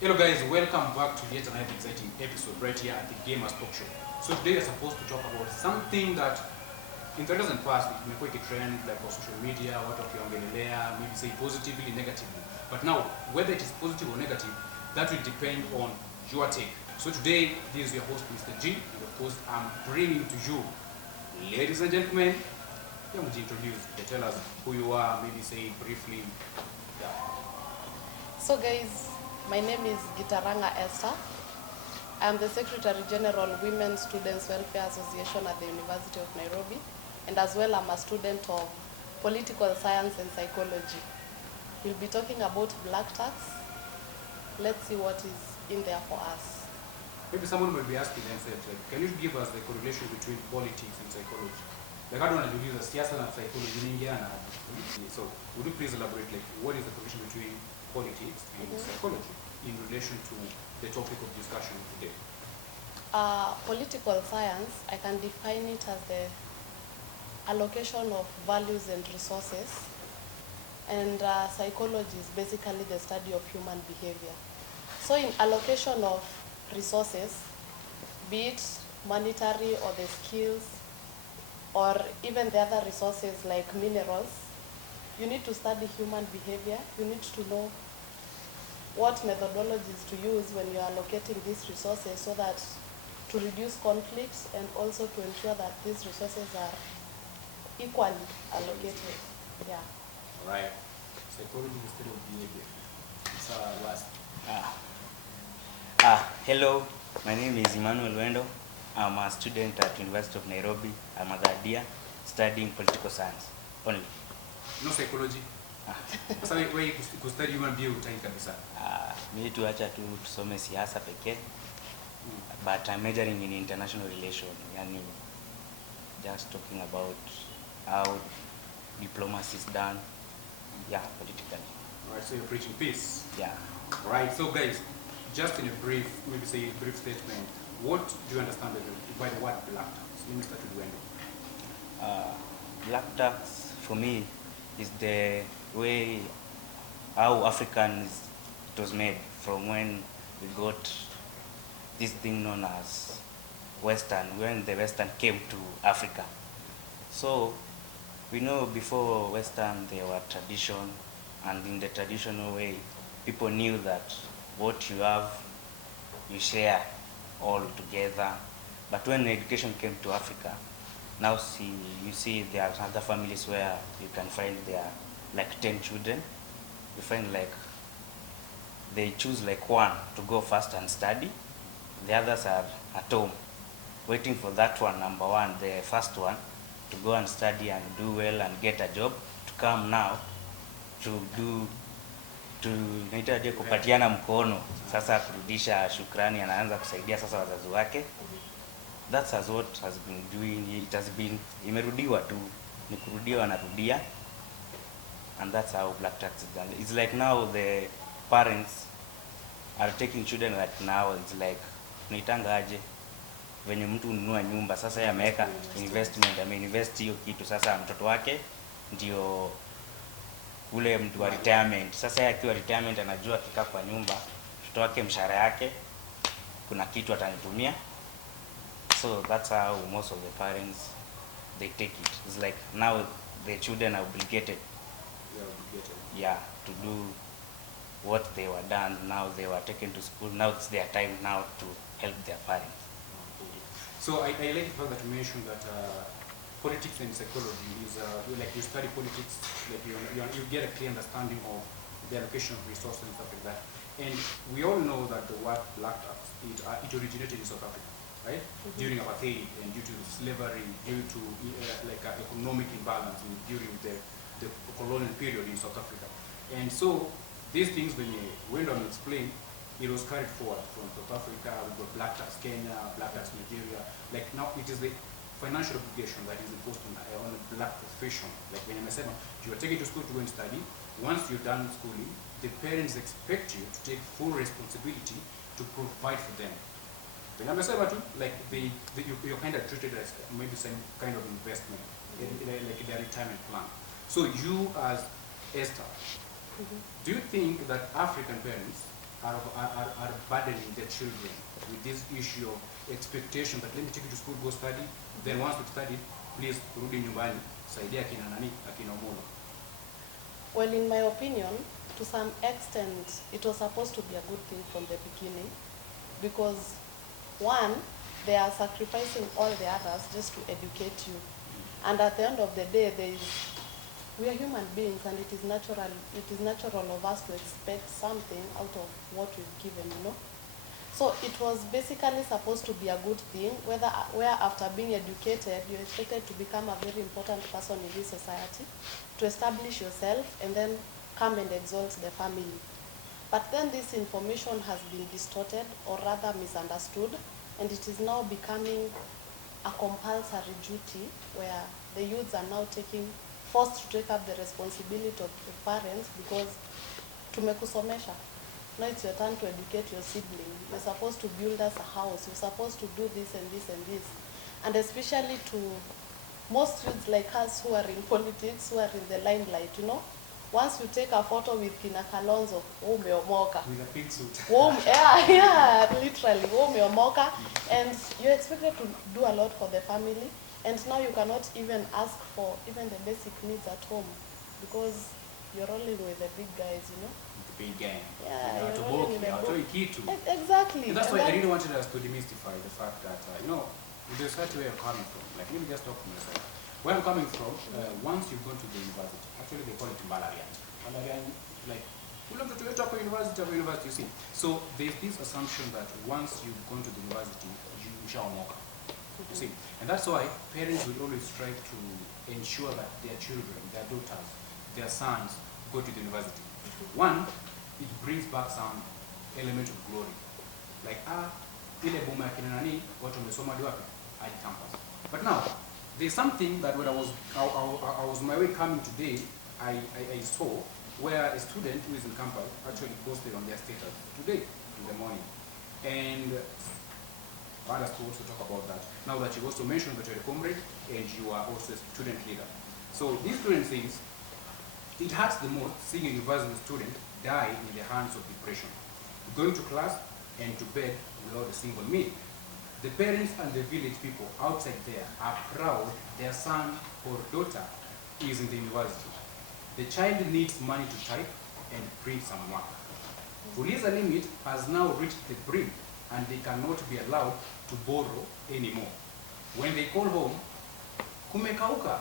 Hello guys, welcome back to yet another exciting episode right here at the Gamers Talk Show. So today we're supposed to talk about something that in the recent past it may quite a trend like on social media, what wakiongelelea, maybe say positively, negatively. But now, whether it is positive or negative, that will depend on your take. So today, this is your host, Mr. G, and of course, I'm bringing to you, ladies and gentlemen, you want to introduce, tell us who you are, maybe say briefly. Yeah. So guys, my name is Gitaranga Esther. I am the Secretary General Women Students Welfare Association at the University of Nairobi, and as well I'm a student of political science and psychology. We'll be talking about black tax. Let's see what is in there for us. Maybe someone might be asking themselves, like, can you give us the correlation between politics and psychology? Like, I don't want to use siasa and psychology in India. So, would you please elaborate, like, what is the correlation between politics and psychology in relation to the topic of discussion today? Political science, I can define it as the allocation of values and resources, and psychology is basically the study of human behavior. So in allocation of resources, be it monetary or the skills, or even the other resources like minerals, you need to study human behavior. You need to know what methodologies to use when you are allocating these resources so that to reduce conflicts and also to ensure that these resources are equally allocated. Yeah. All right. Psychology is the study of behavior. It's last. Hello, my name is Emmanuel. I'm a student at University of Nairobi. I'm a third year studying political science only. No psychology? Sasa wewe kustudy human behavior utaki kabisa. Mimi tuacha tu tusome siasa pekee. But I'm majoring in international relations, yani just talking about how diplomacy is done, politically. Alright, so you're preaching peace. Yeah. Alright, so guys, just in a brief, maybe say a brief statement, what do you understand by the word black tax? Let me start with Wendo. Black tax for me is the way how Africans it was made from when we got this thing known as Western, when the Western came to Africa. So we know before Western there were tradition, and in the traditional way people knew that what you have you share all together. But when education came to Africa, now you see there are other families where you can find there are like 10 children. You find like they choose like one to go first and study. The others are at home waiting for that one, number one, the first one, to go and study and do well and get a job, to come now naitaje kupatiana mkono sasa, kurudisha shukrani, anaanza kusaidia sasa wazazi wake. That's as what has been doing. It has been imerudiwa tu, ni kurudiwa narudia, and that's how black tax is done. It's like now the parents are taking children like now. It's like naitanga aje venye mtu ununua nyumba sasa, yeye ameweka investment, ameinvest hiyo kitu, sasa mtoto wake ndio ule mtu wa retirement. Sasa yeye akiwa retirement anajua akikaa kwa nyumba mtoto wake mshahara yake kuna kitu atanitumia. So that's how most of the parents they take it. It's like now the children are obligated. To do what they were done. Now they were taken to school. Now it's their time now to help their parents. So I like the fact that you mentioned that politics and psychology is like you study politics, like you get a clear understanding of the allocation of resources and stuff like that. And we all know that the word black tax it originated in South Africa, right? During apartheid and due to slavery, due to economic imbalance during the colonial period in South Africa. And so these things, when I'm explained, it was carried forward from South Africa. We got black tax Kenya, black tax Nigeria. Like now, it is the financial obligation that is imposed on a black profession. Like when I said, you are taken to school to go and study. Once you're done schooling, the parents expect you to take full responsibility to provide for them. When I said, like you're kind of treated as maybe some kind of investment, like their retirement plan. So you as Esther, do you think that African parents are burdening their children with this issue of expectation that let me take you to school, go study, then once you've studied, please rudi nyumbani, saidia akina nani, akina Omolo. Well, in my opinion, to some extent, it was supposed to be a good thing from the beginning, because one, they are sacrificing all the others just to educate you. And at the end of the day, we are human beings, and it is natural of us to expect something out of what we've given, you know. So it was basically supposed to be a good thing, where after being educated, you're expected to become a very important person in this society, to establish yourself, and then come and exalt the family. But then this information has been distorted, or rather misunderstood, and it is now becoming a compulsory duty where the youths are now forced to take up the responsibility of the parents, because tumekusomesha. Now it's your turn to educate your sibling. You're supposed to build us a house. You're supposed to do this and this and this. And especially to most youths like us who are in politics, who are in the limelight, you know. Once you take a photo with Kina Kalonzo, umeomoka. With a pink suit. Yeah, literally, umeomoka. And you're expected to do a lot for the family. And now you cannot even ask for even the basic needs at home, because you're rolling with the big guys, you know. Big gang. Yeah, exactly. And that's why I really wanted us to demystify the fact that, there's such a way of coming from. Like, let me just talk to myself. Where I'm coming from, once you go to the university, actually they call it Malarian. Malarian, like, we look to university, you see. So there's this assumption that once you've gone to the university, you shall walk. You see. And that's why parents would always try to ensure that their children, their daughters, their sons go to the university. One, it brings back some element of glory. Like, ile boma ya kina nani, watu wamesoma wapi? At campus. But now, there's something that when I was my way coming today, I saw where a student who is in campus actually posted on their status today in the morning. And I want us to also talk about that. Now that you also mentioned that you're a comrade and you are also a student leader. So this student says, it hurts the most seeing a university student die in the hands of depression, going to class and to bed without a single meal. The parents and the village people outside there are proud their son or daughter is in the university. The child needs money to type and print some work. Fuliza limit has now reached the brim, and they cannot be allowed to borrow anymore. When they call home, kumekauka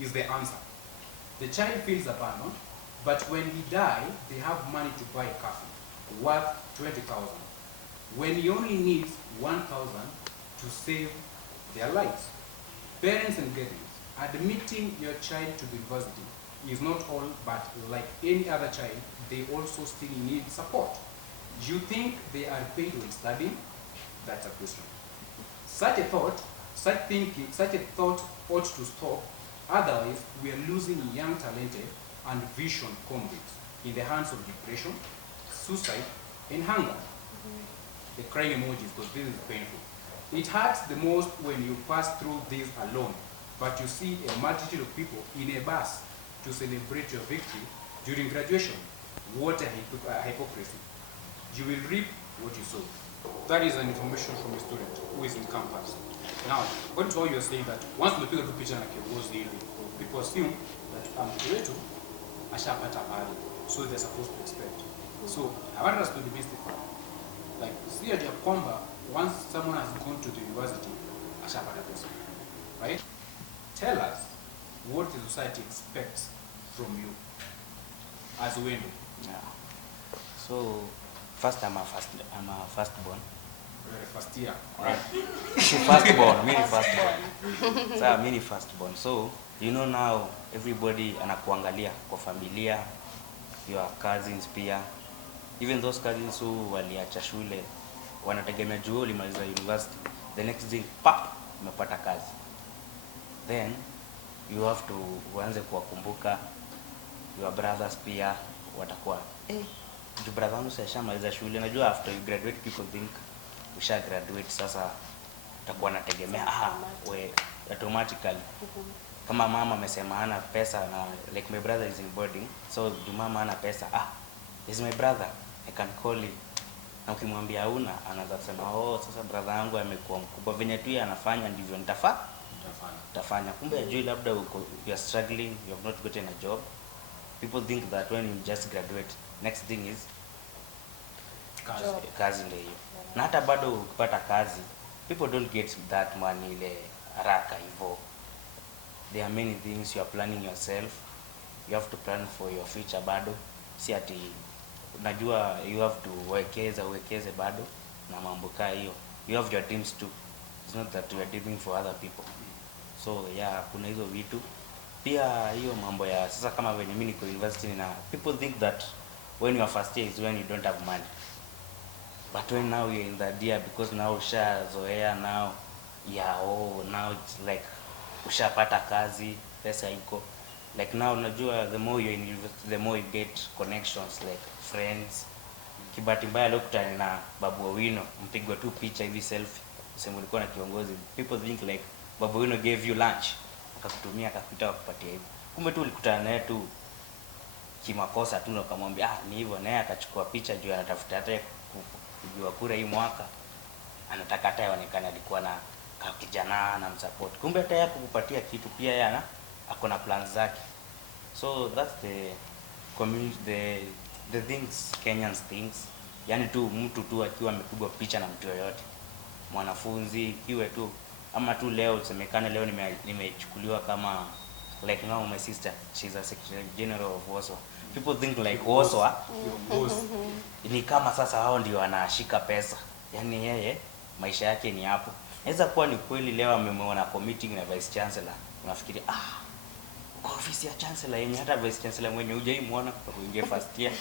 is the answer. The child feels abandoned, but when he dies, they have money to buy a coffin worth 20,000, when he only needs 1,000 to save their lives. Parents and guardians, admitting your child to the university is not all, but like any other child, they also still need support. Do you think they are paid when studying? That's a question. Such a thought ought to stop. Otherwise, we are losing young, talented, and vision comrades in the hands of depression, suicide, and hunger. The crying emojis, because this is painful. It hurts the most when you pass through this alone, but you see a multitude of people in a bus to celebrate your victory during graduation. What a hypocrisy. You will reap what you sow. That is an information from a student who is in campus. Now, going to how you're saying that once we pick up a picture like a rose daily, people assume that Otieno ashapata pale, so they're supposed to expect. So I want us to demystify. Like, see ya kwamba once someone has gone to the university, ashapata pesa, right? Tell us what the society expects from you as Wendo. Yeah. So first, I'm a firstborn. First year. Right. Firstborn, mini firstborn. So mini firstborn. So you know now everybody anakuangalia kwa familia, your cousins pia. Even those cousins who waliacha shule wanategemea juu ulimaliza university. The next thing, pap, umepata kazi. Then you have to uanze kuwakumbuka your brothers pia watakuwa your brother wangu sashamaliza shule. Najua after you graduate people think usha graduate sasa utakuwa nategemea we automatically. Kama mama amesema hana pesa na like my brother is in boarding, so mama hana pesa, is my brother, I can call him Na ukimwambia hauna, anaanza kusema oh, sasa brother yangu amekuwa mkubwa, venye tu anafanya ndivyo nitafanya. Kumbe ajui labda you are struggling, you have not gotten a job. People think that when you just graduate, next thing is kazi ndio hiyo. Na hata bado ukipata kazi, people don't get that money ile haraka hivyo. There are many things you are planning yourself. You have to plan for your future bado. Si ati unajua you have to uwekeze bado na mambo kaa hiyo. You have your dreams too. It's not that you are dreaming for other people. So yeah, kuna hizo vitu. Pia hiyo mambo ya sasa kama when mimi niko university na people think that when you are first year is when you don't have money. But when now you're in that year, because now ushazoea now, yeah, oh, now it's like ushapata kazi, pesa iko. Like now unajua the more you're in university, the more you get connections like friends. Kibati mbaya leo kutana na Babu Owino, mpigwa tu picha hivi selfie. Useme ulikuwa na kiongozi. People think like Babu Owino gave you lunch, akakutumia akakuita kukupatia hivi. Kumbe tu ulikutana naye tu kimakosa tu na ukamwambia ni hivyo, naye akachukua picha juu anatafuta hata kujua kura hii mwaka, anataka hata yaonekane alikuwa na kijana na msupport. Kumbe hata yeye kukupatia kitu pia yeye ako na plans zake. So that's the community, the things Kenyans things. Yani tu mtu tu akiwa amepigwa picha na mtu yoyote, mwanafunzi kiwe tu ama tu leo tusemekane leo nimechukuliwa kama like now my sister, she's a secretary general of Wasonga. People think like Wasonga ni kama sasa hao ndio wanashika pesa. Yani yeye maisha yake ni hapo. Inaweza kuwa ni kweli leo amemwona committee na vice chancellor. Unafikiri kwa ofisi ya chancellor yenye hata vice chancellor mwenye hujaimuona kwa kuingia first year.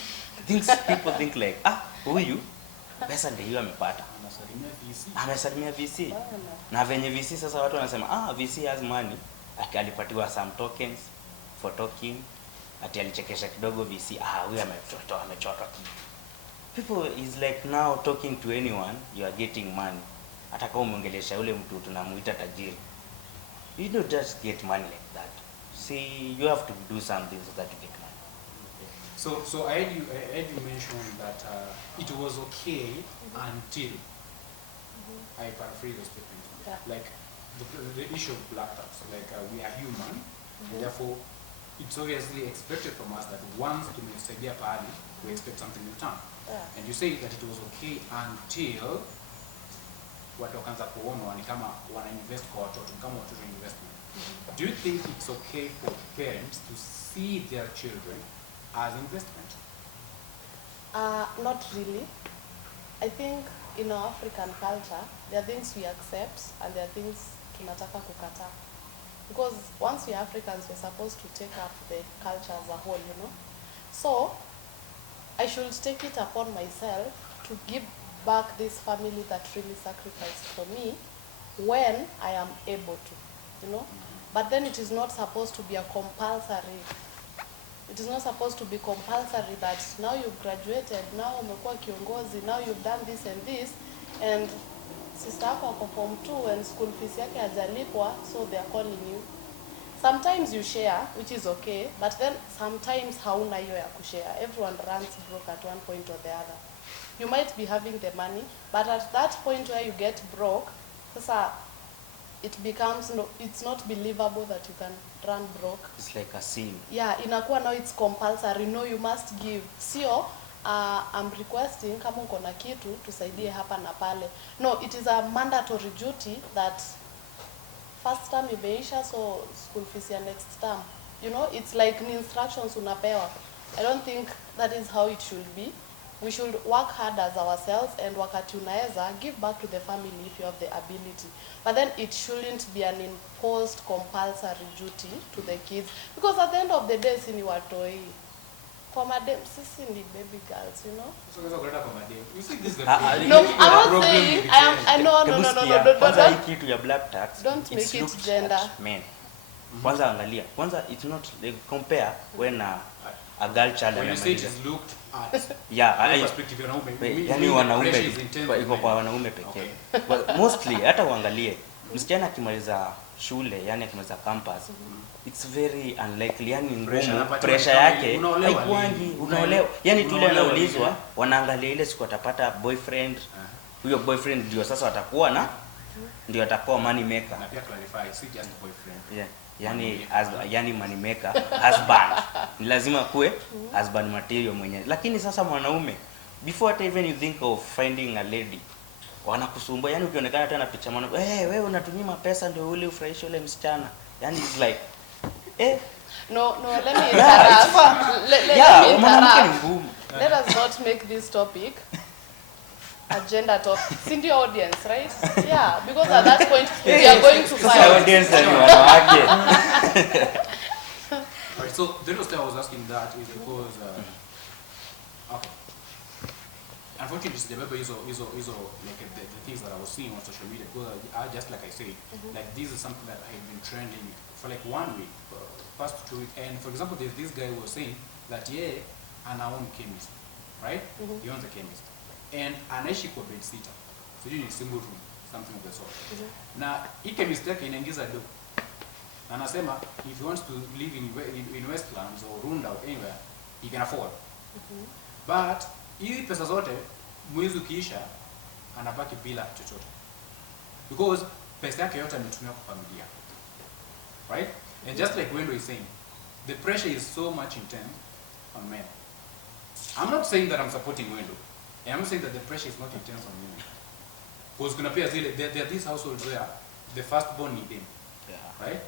People think like huyu pesa ndio hiyo amepata. Amesalimia VC. Na venye VC sasa watu wanasema VC has money. Alipatiwa some tokens for talking. Ati alichekesha kidogo VC. Huyu amechotwa kitu. People is like now talking to anyone, you are getting money. Hata kama umeongelesha yule mtu tunamuita tajiri. You don't just get money like that. See, you have to do something so that you get money. Okay. So I heard you mention that it was okay until I paraphrase the statement. Yeah. Like the issue of black tax. Like we are human, and therefore it's obviously expected from us that once tumesaidia pahali, we expect something in return. Yeah. And you say that it was okay until watu wakaanza kuona ni kama wana invest kwa watoto, kama watoto investment. Do you think it's okay for parents to see their children as investment? Not really. I think in our African culture, there are things we accept and there are things tunataka kukataa. Because once we are Africans, we're supposed to take up the culture as a whole, you know. So, I should take it upon myself to give back this family that really sacrificed for me when I am able to, you know. But then it is not supposed to be a compulsory. It is not supposed to be compulsory that now you've graduated, now umekuwa kiongozi, now you've done this and this, and sister yako ako form 2 and school fees yake hajalipwa, so they are calling you. Sometimes you share, which is okay, but then sometimes hauna hiyo ya kushare. Everyone runs broke at one point or the other. You might be having the money, but at that point where you get broke, sasa it becomes it's not believable that you can run broke. It's like a sin. Yeah, inakuwa now it's compulsory. No, you must give. Sio, I'm requesting kama uko na kitu tusaidie hapa na pale. No, it is a mandatory duty that first term imeisha, so school fees ya next term. You know, it's like ni instructions unapewa. I don't think that is how it should be. We should work hard as ourselves and wakati unaweza give back to the family if you have the ability. But then it shouldn't be an imposed compulsory duty to the kids, because at the end of the day si ni watoi. Kwa madem sisi ni baby girls, you know. So you see this is the no, I'm not saying no. Kwanza hii kitu ya black tax, don't make it gender. Men. Kwanza angalia. Kwanza it's not like compare when a girl child when you say it is looked at perspective ya wanaume, yani wanaume iko kwa wanaume pekee. Okay. But mostly hata uangalie msichana akimaliza shule, yani akimaliza campus, it's very unlikely, yani Pressure, pressure yake haikuangi, unaolewa, yani tu ile anaulizwa, wanaangalia ile siku atapata boyfriend, huyo boyfriend ndio sasa watakuwa na ndio atakuwa money maker. Na pia clarify, si just boyfriend. Yeah. Yani money maker, husband. Ni lazima kuwe husband material mwenyewe. Lakini sasa mwanaume, before hata even you think of finding a lady, wanakusumbua, yani ukionekana tena picha mwanaume, wewe unatunyima pesa ndio ule ufurahishe ule msichana. Yani it's like No, let me interrupt. Let me interrupt. Let us not make this topic agenda topic. It's in the audience, right? Yeah, because at that point we are going to fight. Audience and wanawake. Alright, so the reason I was asking that is because okay. Unfortunately, the like the things that I was seeing on social media, because I just like I said, like this is something that I had been trending for like 1 week, past 2 weeks. And for example, there's this guy who was saying that and I own chemist, right? He owns a chemist, and anaishi kwa bed sitter, so you need single room, something of the sort. Na hii chemist yake inaingiza do. Na anasema if he wants to live in Westlands or Runda or anywhere, he can afford. But hii pesa zote mwezi ukiisha anabaki bila chochote, because pesa yake yote ametumia kwa familia, right? And just like Wendo is saying, the pressure is so much intense on men. I'm not saying that I'm supporting Wendo, and I'm not saying that the pressure is not intense on women, because kuna pia zile there are these households where the firstborn ni them, right?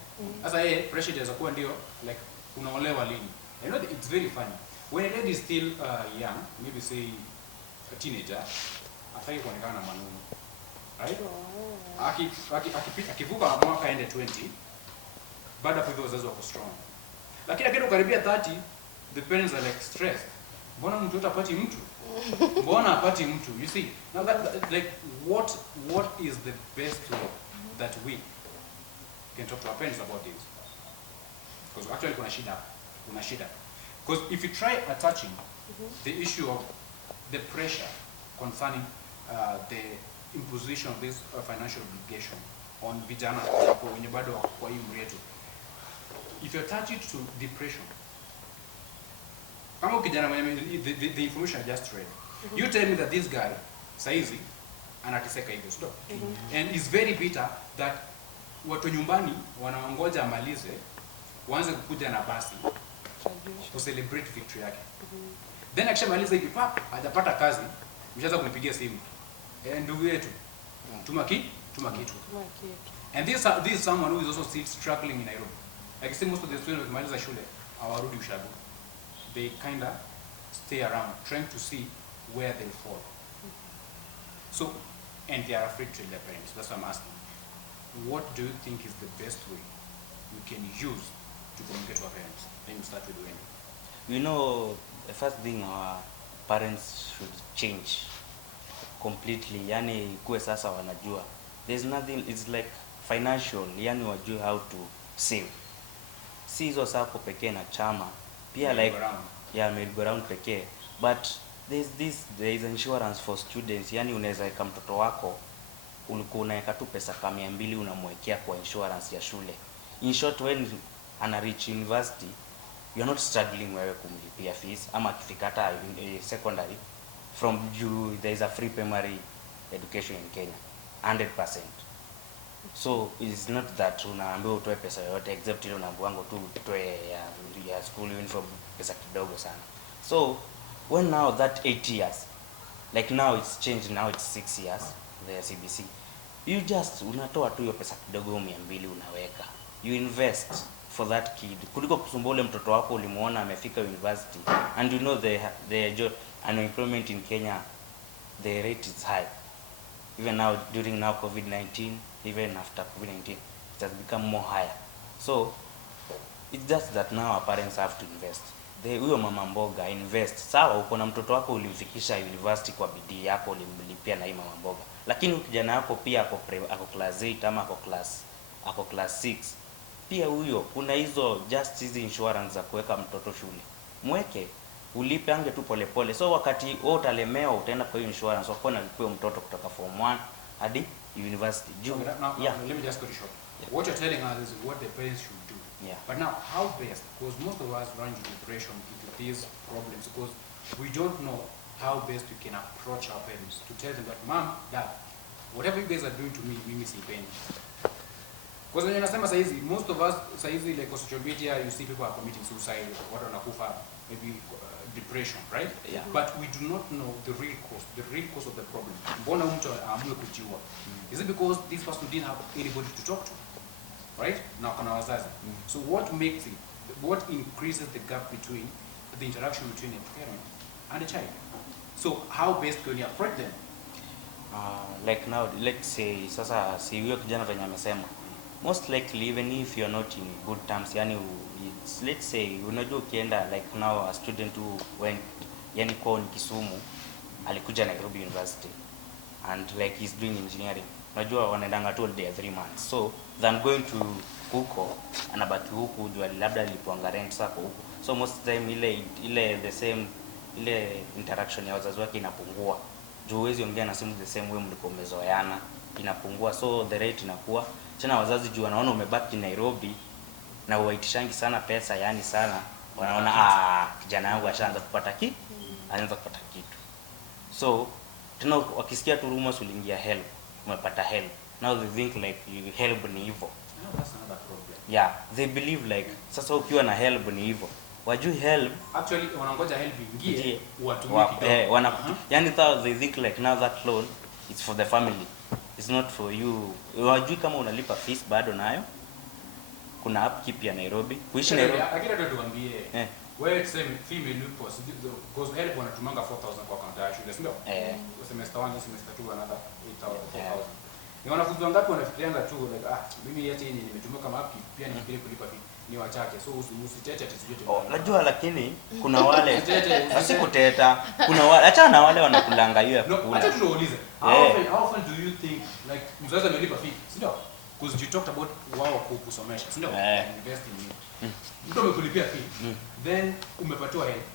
Sasa pressure inaweza kuwa ndio like unaolewa lini. I know it's very funny. When a lady is still young, maybe say a teenager, afai kuonekana na mwanaume, right? Akivuka mwaka ende 20, baada kwa hivyo wazazi wako strong. Lakini akienda karibia 30, the parents are like stressed. Mbona mtu apati mtu? Mbona apati mtu? You see, now that like what is the best way that we can talk to our parents about this? Because actually kuna shida. Because if you try attaching the issue of the pressure concerning the imposition of this financial obligation on vijana wenye bado kwa hii mretu, if you attach it to depression, kama kijana mwenye the information I just read, you tell me that this guy saizi anateseka hivyo, stop. And it's very bitter that watu nyumbani wanaongoja amalize waanze kukuja na basi to celebrate victory yake. Then akishamaliza hivi hajapata kazi, mshaanza kunipigia simu, ndugu yetu tuma kitu. And this is someone who is also still struggling in Nairobi. Like I say, most of the students wakimaliza shule hawarudi ushago. They kind of stay around trying to see where they fall. So, and they are afraid to tell their parents. That's why I'm asking, what do you think is the best way we can use to communicate to our parents? Let me start with Wayne. You know, the first thing our parents should change completely. Yani kuwe sasa wanajua. There's nothing, it's like financial, yani wajue how to save. Si hizo sako pekee na chama. Pia like, merry-go-round pekee. But there is insurance for students. Yani unaweza weka mtoto wako, ulikuwa unaweka tu pesa kama 200 unamwekea kwa insurance ya shule. In short, when ana reach university, you are not struggling wewe kumlipia fees, ama akifika hata secondary, from you there is a free primary education in Kenya 100%. So it's not that unaambiwa utoe pesa yoyote, except ile unaambiwa tu utoe ya school uniform pesa kidogo sana. So when now that 8 years, like now it's changed, now it's 6 years, the CBC, you just unatoa tu hiyo pesa kidogo 200 unaweka, you invest for that kid, kuliko kusumbua ule mtoto wako ulimuona amefika university, and you know the unemployment in Kenya, the rate is high. Even now during now COVID-19, even after COVID-19, it has become more higher. So it's just that now our parents have to invest. Huyo mama mboga invest. Sawa, uko na mtoto wako ulimfikisha university kwa bidii yako, ulimlipia na hii mama mboga. Lakini kijana wako pia ako class 8 ama ako class 6. Pia huyo kuna hizo just hizi insurance za kuweka mtoto shule. Mweke, ulipe ange tu polepole. So wakati wewe utalemewa utaenda kwa hiyo insurance, wako na lipio mtoto kutoka form 1 hadi university. Let me just go short. Yep. What you're telling us is what the parents should do. Yeah. But now, how best? Because most of us run into depression, into these problems, because we don't know how best we can approach our parents to tell them that, Mom, Dad, whatever you guys are doing to me, we miss pain. Because when you understand, most of us, like on social media, you see people are committing suicide, what on a maybe depression, right? Yeah. But we do not know the real cause of the problem. Is it because this person didn't have anybody to talk to? Right? Now, so what makes it, what increases the gap between the interaction between a parent and a child? So how best can you approach them? Like now, let's say, sasa si huyo kijana venye amesema, most likely even if you're not in good terms, yani let's say unajua ukienda like now a student who went yani kwa Kisumu alikuja Nairobi University and like he's doing engineering, unajua wanaendanga tu day 3 months, so than going to huko anabaki huku jua labda alipoanga rent sako huko, so most time ile the same ile interaction ya wazazi wake inapungua juu huwezi ongea na simu the same way mliko mmezoeana, inapungua, so the rate inakuwa tena. Wazazi juu wanaona umebaki Nairobi na waitishangi sana pesa, yani sana wanaona kijana yangu ashaanza kupata anaanza kupata kitu, so tena wakisikia tu rumors uliingia help, umepata help, now they think like you help ni hivyo. That's another problem. Yeah, they believe like sasa ukiwa na help ni hivyo. Wajui help actually wanangoja help ingie watumie kidogo. Yani they think like now that loan it's for the family, it's not for you. Wajui kama unalipa fees bado nayo, kuna upkeep ya Nairobi, kuishi Nairobi. Akira ndo tuambie wewe tuseme female lupus because help wanatumanga 4,000 kwa account ya shule, sio? Semester 1 semester 2 another 8,000. Ni wanafunzi wangapi wanafikirianga tu like mimi yeti nimetumia kama upkeep pia nifikirie kulipa fee, ni wachache, so usitete ati najua, lakini kuna wale asikuteta, kuna wale acha na wale wanakulanga hiyo ya kula. Acha tuulize how often do you think like mzazi amelipa fee, sio? Because you talked about wao kusomesha, sio? Invest in you. Mtu amekulipia fee, then umepatiwa help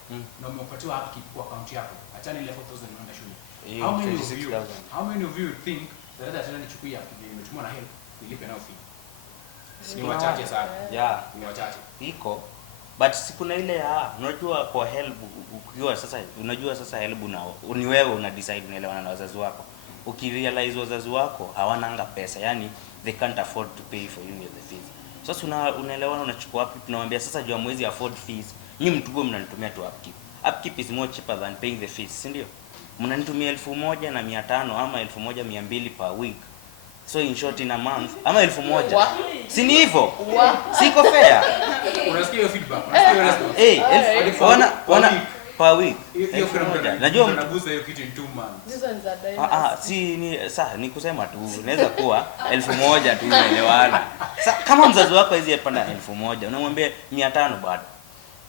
na umepatiwa upkeep kwa account yako, acha ile 4,000 unaenda shule. How many of you think that hata nichukue upkeep nimetumwa na help nilipe nao fee? Ni wachache sana. Yeah, ni wachache. Iko. But sikuna ile unajua kwa help ukiwa sasa, unajua sasa help nao ni wewe una decide unaelewana na wazazi wako. Ukirealize wazazi wako hawananga pesa, yani they can't afford to pay for you the fees. Sasa unaelewana, unachukua wapi? Tunamwambia sasa jua mwezi afford fees, nyinyi mtugo mnanitumia tu upkeep. Upkeep is more cheaper than paying the fees, si ndio? Mnanitumia 1,500 ama 1,200 per week. So in short in a month ama 1,000. Si ni hivyo? Siko fair. Unasikia hiyo feedback? Unasikia hiyo wana per week. Hiyo kuna najua mnaguza hiyo kitu in 2 months. These ones are dynasty. Si ni sasa ni kusema tu inaweza kuwa 1,000 tu unaelewana. Sasa kama mzazi wako hizi yapanda 1,000 unamwambia 500 bado.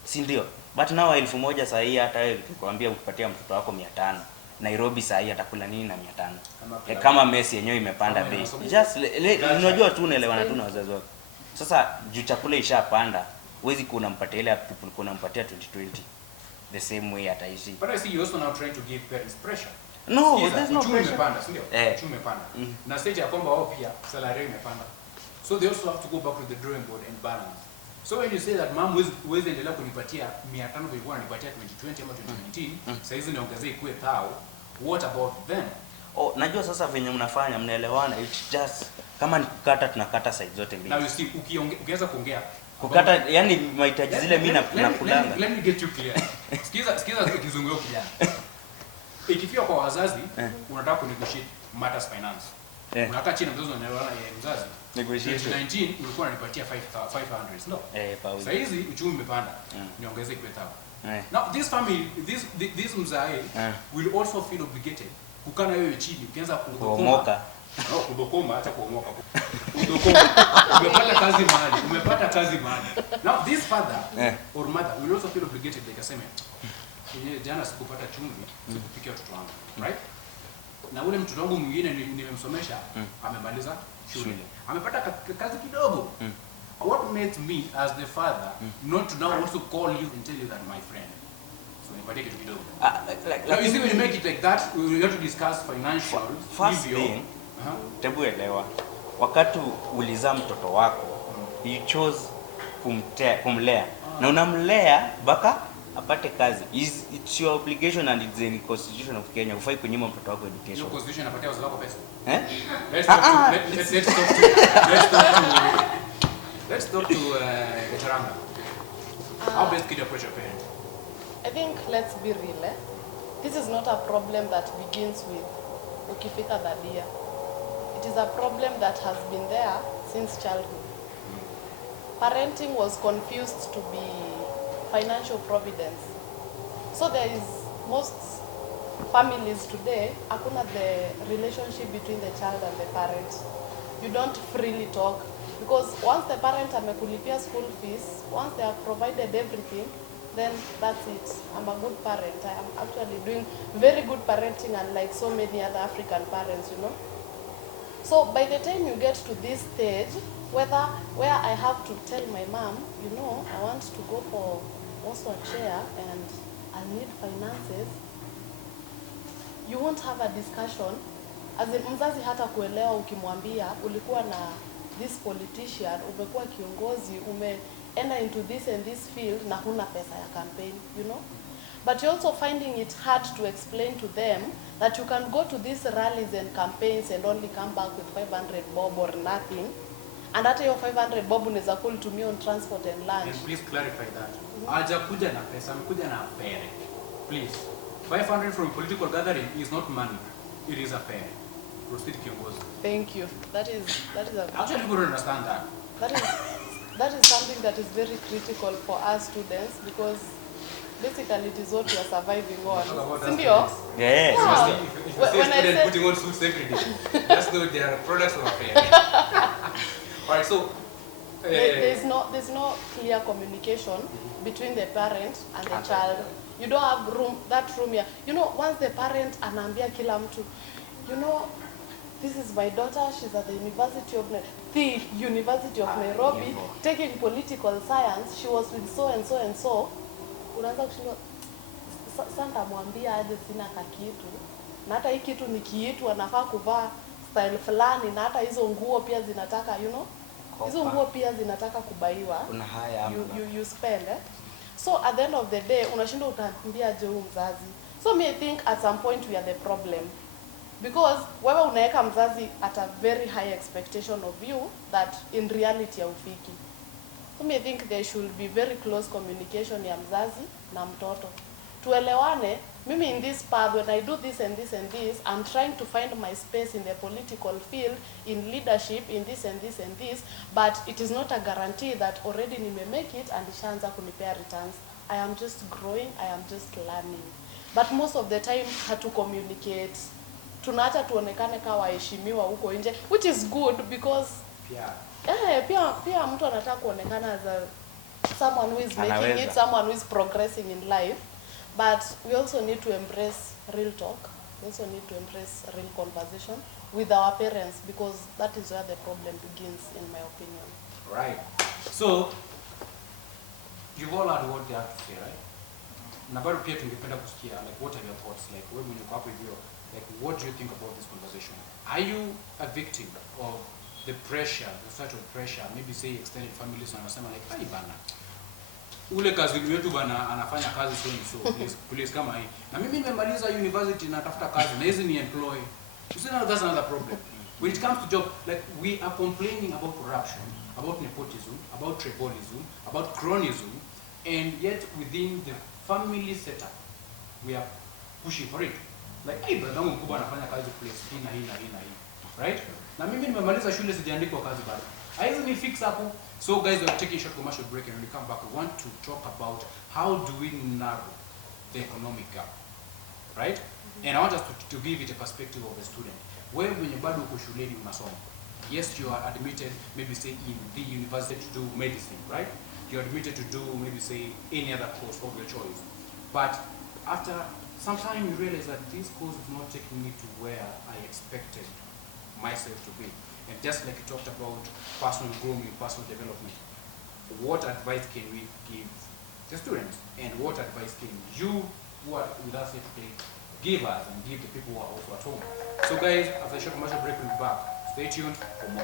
Si ndio? But now 1,000 saa hii hata wewe ukikwambia ukipatia mtoto wako 500 Nairobi saa hii atakula nini na 500? Kama Messi yenyewe imepanda bei. Just unajua tu unaelewana tu na wazazi wako. Sasa juu chakula ishapanda, huwezi kunampatia ile people kunampatia 2020 the same way ataishi. But I see you also now trying to give parents pressure. No, there's no pressure. Imepanda, sio? Imepanda. Na stage ya kwamba wao pia salary imepanda. So they also have to go back to the drawing board and balance. So when you say that mom huwezi endelea kunipatia 500 ilikuwa ananipatia 2020 ama 2019, sasa hizi niongezee ikuwe 1,000, what about them? Najua sasa venye mnafanya mnaelewana, it's just kama ni kukata tunakata side zote mbili. Now you see ukianza kuongea kukata yani mahitaji zile mimi nakulanga. Let me get you clear. Sikiza kizungumzo kijana. Ikifika kwa wazazi unataka kunegotiate matters finance. Unakaa chini mzazi unaelewana mzazi. Negotiation 2019 ulikuwa unanipatia 500, no? Sasa hizi uchumi umepanda. Niongeze kwa 1,000. Now this family, this mzae will also feel obligated kukana wewe chini ukianza kuomoka. Kudokoma hata kuomoka. Kudokoma. Umepata kazi mahali. Now this father or mother will also feel obligated like aseme jana sikupata chumvi, sikupikia watoto wangu, right? Na ule mtoto wangu mwingine nimemsomesha amemaliza shule. Amepata kazi kidogo. What makes me as the father not to now also call you and tell you that my friend, so nipatie kitu kidogo. Like you see when you make it like that, we have to discuss financial. First thing, tebu elewa. wakati ulizaa mtoto wako, you chose kumlea. Na unamlea mpaka apate kazi. It's your obligation and it's in the constitution of Kenya. Ufai kunyima mtoto wako education. Your constitution inapatia wazazi wako pesa. Eh? Let's talk to Veteranga. How best can you approach your parent? I think let's be real. This is not a problem that begins with ukifika dhadia. It is a problem that has been there since childhood. Parenting was confused to be financial providence. So there is most families today, hakuna the relationship between the child and the parent. You don't freely talk because once the parent amekulipia school fees, once they have provided everything, then that's it. I'm a good parent. I am actually doing very good parenting, unlike so many other African parents, you know. So by the time you get to this stage, where I have to tell my mom, you know, I want to go for also a chair and I need finances, you won't have a discussion. As in, mzazi hata kuelewa ukimwambia ulikuwa na this politician, umekuwa kiongozi, umeenda into this and this field na huna pesa ya campaign, you know. But you're also finding it hard to explain to them that you can go to these rallies and campaigns and only come back with 500 bob or nothing. And hata your 500 bob unaweza kutumia on transport and lunch. And please clarify that. Hajakuja na pesa, amekuja na fare. Please. 500 from political gathering is not money. It is a fare. Proceed, kiongozi. Thank you. That is a actually people don't understand that. That is something that is very critical for us students because basically it is what we are surviving on. Sindio? Yes. Yeah. If you say student putting on suits every day, that's though they are products of a fare. Alright, so there's no clear communication between the parent and the child. You don't have that room here. You know, once the parent anaambia kila mtu, you know, this is my daughter, she's at the University of Nairobi taking political science, she was with so and so and so. Unaanza kushindwa sasa mwambia aje sina kakitu. Na hata hii kitu ni kiitu anafaa kuvaa style fulani na hata hizo nguo pia zinataka, you know, hizo nguo pia zinataka kubaiwa. Kuna haya you spend So at the end of the day unashindwa utaambia je huyu mzazi. So me I think at some point we are the problem. Because wewe unaweka mzazi at a very high expectation of you that in reality haufiki. So me I think there should be very close communication ya mzazi na mtoto. Tuelewane, mimi in this path when I do this and this and this, I'm trying to find my space in the political field, in leadership, in this and this and this, but it is not a guarantee that already nime make it and ishaanza kunipea returns. I am just growing, I am just learning. But most of the time hatu communicate. Tunaacha tuonekane kama waheshimiwa huko nje, which is good because pia mtu anataka kuonekana as someone who is making it, someone who is progressing in life. But we also need to embrace real talk. We also need to embrace real conversation with our parents because that is where the problem begins, in my opinion. Right. So, you've all heard what they have to say, right? Na bado pia tungependa kusikia, like, what are your thoughts? Like, wewe mwenye uko hapo hivyo, like, what do you think about this conversation? Are you a victim of the pressure, the societal pressure, maybe say extended families wanasema like, ai bana, ule kazini wetu bana anafanya kazi so please kama hii. Na mimi nimemaliza university na natafuta kazi na hizi ni employ. You see, now that's another problem. When it comes to job, like we are complaining about corruption, about nepotism, about tribalism, about cronyism, and yet within the family setup, we are pushing for it. Like, hey, brother wangu mkubwa anafanya kazi place hii na hii na hii na hii. Right? Na mimi nimemaliza shule sijaandikwa kazi bado. Haizi ni fix hapo. So guys, we're taking a short commercial break, and when we come back, we want to talk about how do we narrow the economic gap, right? And I want us to give it a perspective of a student. Where when you bado uko shuleni unasoma, yes, you are admitted, maybe say in the university to do medicine, right? You're admitted to do maybe say any other course of your choice. But after some time, you realize that this course is not taking me to where I expected myself to be. And just like you talked about personal grooming, personal development, what advice can we give the students? And what advice can you, who are with us here today, give us and give the people who are also at home? So guys, after a short commercial break, we'll be back. Stay tuned for more.